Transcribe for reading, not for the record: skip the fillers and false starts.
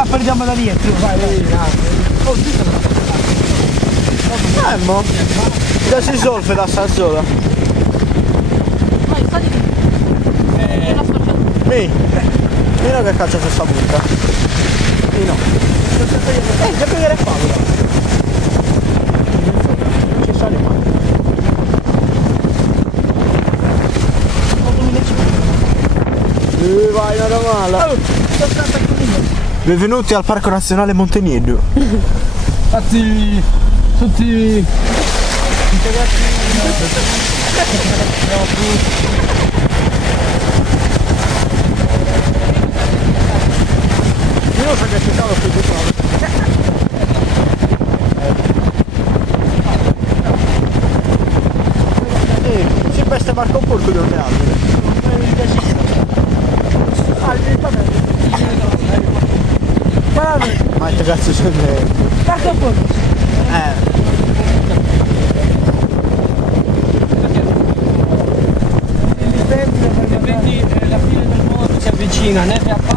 La perdiamo da dietro, vai, mo. Da si solfe da Sassola. Vai, sta di lì. La scorciata. Io che caccia questa butta. Io no. Che pregare Paolo. Non ci sale mai. Vai, non è male. Benvenuti al Parco Nazionale Montenegro. Infatti, tutti Io non so che c'è stato qui dietro. Si peste Marco Porco di ogni albero. Ma che cazzo c'è dentro? Marco Porco. Vedi la fine del mondo si avvicina, neve a palla.